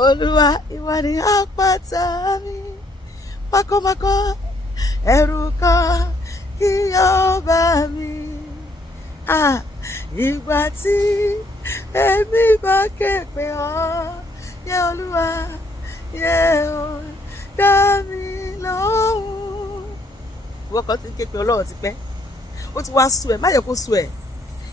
Olúwa ìwọ ni àpáta mi, mákọ́mákọ́ ẹ̀rù kan kì yóò bá mi. Ìgbà tí èmi bá ké pè ọ́, yẹ Olúwa yẹ ọ́ dá mi lóhùn. Ìwọ kan ti ń ké pè Ọlọ́run ti pẹ́, ó ti wá sú ẹ, má yẹ kó sú ẹ.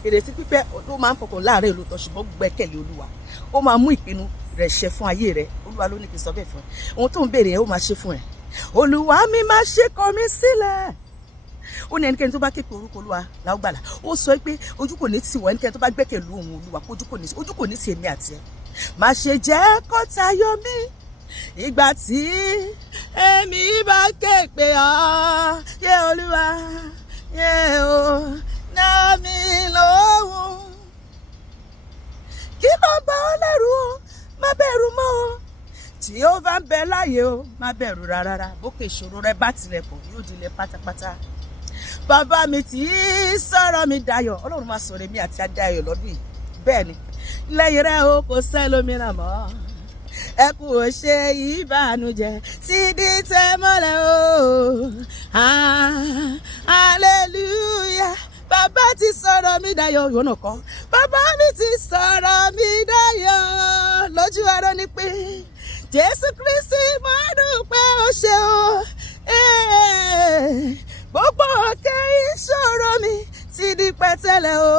Ìrètí pípẹ́ tó máa ń fọkàn láàárẹ̀ olùtọ́, ṣùgbọ́n gbẹ́kẹ̀lé Olúwa, ó máa mú ìpinnu rẹ̀ ṣẹ fún ayé rẹ̀. Olúwa ló ní kí n sọ bẹ́ẹ̀ fún ẹ. Ohun tó ń béèrè yẹn ó máa ṣe fún ẹ. Olúwa mi máa ṣe kọ̀ mí sílẹ̀. Ó ní ẹnikẹ́ni tó bá ké pe orúkọ Olúwa la ó gbàlà. Ó sọ pé ojú kò ní tì wọ́n, ẹnikẹ́ni tó bá gbẹ́kẹ̀lé ohùn Olúwa, ojú kò ní tì èmi àti ẹ. Má ṣe jẹ́ kó tayọ mí ìgbà tí èmi bá ké pe ọ́, yẹ Olúwa yẹ ọ́ dá mi lóhùn. Kí ló ń bá ọ lẹ́rù o, má bẹ̀rù mọ́ o. Tí ó bá ń bẹ láàyè o, má bẹ̀rù rárá. Bókè ìṣòro rẹ bá tilẹ̀ pọ̀, yóò dilẹ̀ pátápátá. Bàbá mi tí sọ̀rọ̀ mi dayọ̀, Ọlọ́run máa sọ̀rọ̀ èmi àti adayọ̀ lọ́dún yìí. Bẹ́ẹ̀ ni, lẹ́yìn rẹ̀ o kò sẹ́lómìíràn mọ́. Ẹ kú ò ṣe ìbànújẹ́ tí di tẹ́ mọ́lẹ̀ o. Hallelujah. Bàbá ti sọ̀rọ̀ mi dayọ̀, ìwọ náà kọ́. Bàbá mi ti sọ̀rọ̀ mi dayọ̀. Lójú ara ni pé Jésù Kristi máa dúpẹ́ o ṣé o. Gbogbo òkè ìṣòro mi ti di pẹ̀tẹ́lẹ̀ o.